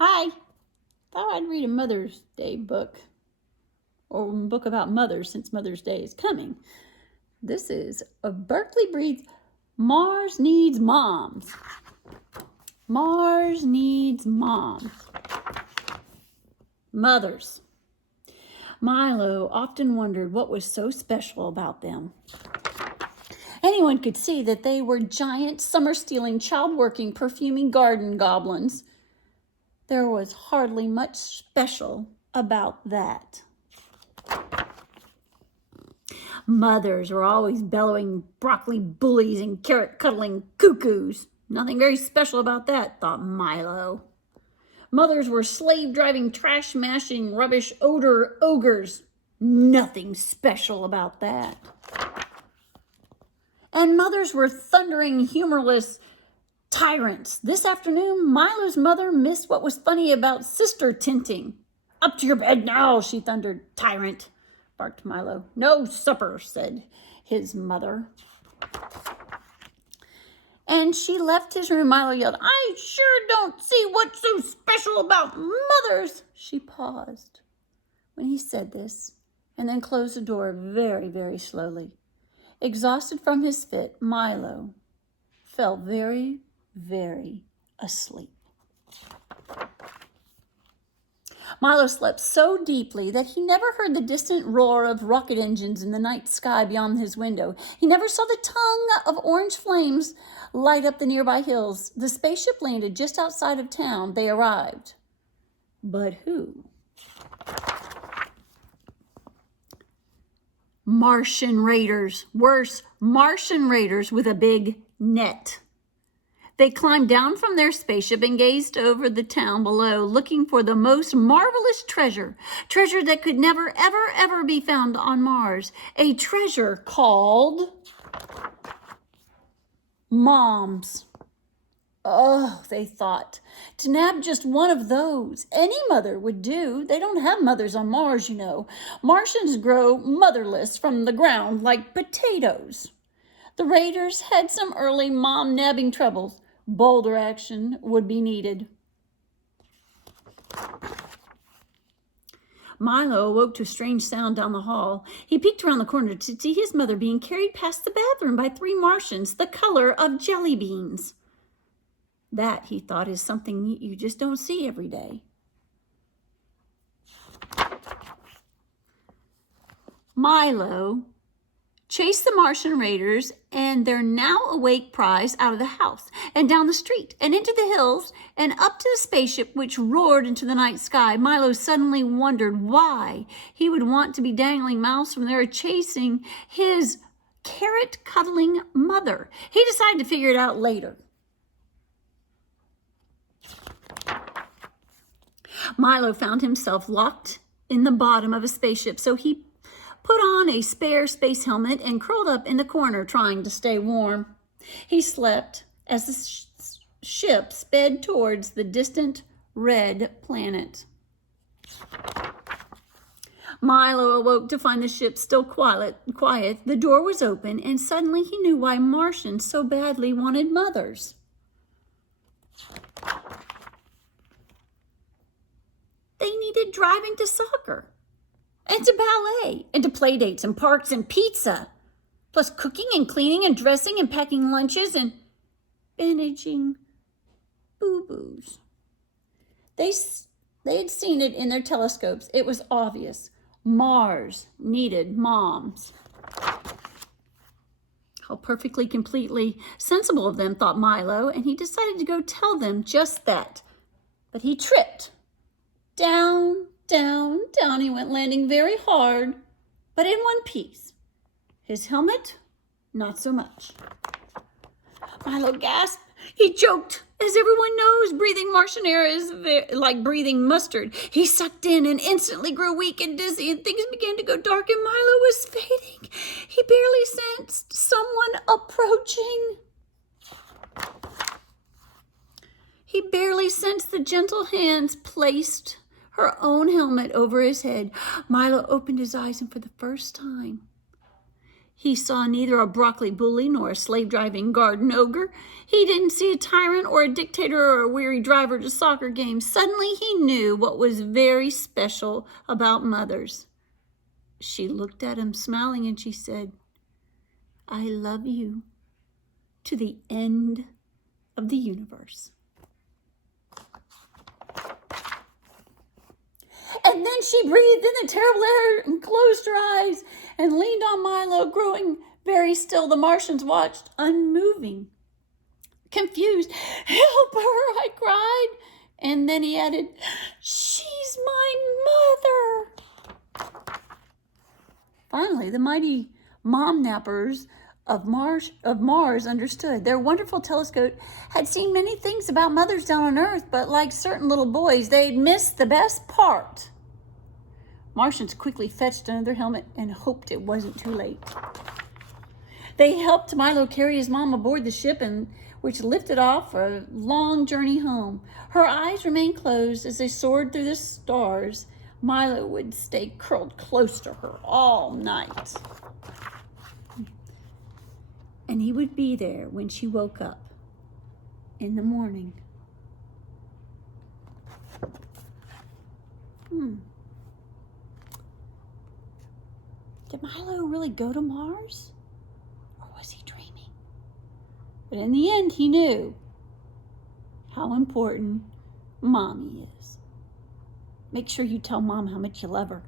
Hi, thought I'd read a Mother's Day book, or a book about mothers since Mother's Day is coming. This is A Berkeley Breeds Mars Needs Moms. Mars Needs Moms. Mothers. Milo often wondered what was so special about them. Anyone could see that they were giant, summer-stealing, child-working, perfuming garden goblins. There was hardly much special about that. Mothers were always bellowing broccoli bullies and carrot-cuddling cuckoos. Nothing very special about that, thought Milo. Mothers were slave-driving, trash-mashing, rubbish odor ogres. Nothing special about that. And mothers were thundering, humorless tyrants. This afternoon, Milo's mother missed what was funny about sister tinting. Up to your bed now, she thundered. Tyrant, barked Milo. No supper, said his mother. And she left his room. Milo yelled, I sure don't see what's so special about mothers. She paused when he said this and then closed the door very, very slowly. Exhausted from his fit, Milo fell very, very asleep. Milo slept so deeply that he never heard the distant roar of rocket engines in the night sky beyond his window. He never saw the tongue of orange flames light up the nearby hills. The spaceship landed just outside of town. They arrived. But who? Martian raiders. Worse, Martian raiders with a big net. They climbed down from their spaceship and gazed over the town below, looking for the most marvelous treasure that could never, ever, ever be found on Mars. A treasure called moms. Oh, they thought, to nab just one of those. Any mother would do. They don't have mothers on Mars, you know. Martians grow motherless from the ground like potatoes. The raiders had some early mom nabbing troubles. Bolder action would be needed. Milo awoke to a strange sound down the hall. He peeked around the corner to see his mother being carried past the bathroom by 3 Martians, the color of jelly beans. That, he thought, is something you just don't see every day. Milo chased the Martian raiders and their now awake prize out of the house and down the street and into the hills and up to the spaceship which roared into the night sky. Milo suddenly wondered why he would want to be dangling miles from there chasing his carrot-cuddling mother. He decided to figure it out later. Milo found himself locked in the bottom of a spaceship, so he put on a spare space helmet and curled up in the corner, trying to stay warm. He slept as the ship sped towards the distant red planet. Milo awoke to find the ship still quiet. The door was open, and suddenly he knew why Martians so badly wanted mothers. They needed driving to soccer, and to ballet, and to play dates and parks and pizza, plus cooking and cleaning and dressing and packing lunches and bandaging boo-boos. They had seen it in their telescopes. It was obvious. Mars needed moms. How perfectly, completely sensible of them, thought Milo, and he decided to go tell them just that. But he tripped. Down, down, down he went, landing very hard, but in one piece. His helmet, not so much. Milo gasped. He choked. As everyone knows, breathing Martian air is like breathing mustard. He sucked in and instantly grew weak and dizzy, and things began to go dark, and Milo was fading. He barely sensed someone approaching. He barely sensed the gentle hands placed her own helmet over his head. Milo opened his eyes, and for the first time, He saw neither a broccoli bully nor a slave-driving garden ogre. He didn't see a tyrant or a dictator or a weary driver to soccer games. Suddenly he knew what was very special about mothers. She looked at him smiling and she said, "I love you to the end of the universe." And then she breathed in the terrible air and closed her eyes and leaned on Milo, growing very still. The Martians watched, unmoving. Confused. "Help her," I cried. And then he added, "She's my mother." Finally, the mighty mom nappers of Mars understood. Their wonderful telescope had seen many things about mothers down on Earth, but like certain little boys, they'd missed the best part. Martians quickly fetched another helmet and hoped it wasn't too late. They helped Milo carry his mom aboard the ship, which lifted off for a long journey home. Her eyes remained closed as they soared through the stars. Milo would stay curled close to her all night. And he would be there when she woke up in the morning. Did Milo really go to Mars? Or was he dreaming? But in the end, he knew how important Mommy is. Make sure you tell Mom how much you love her.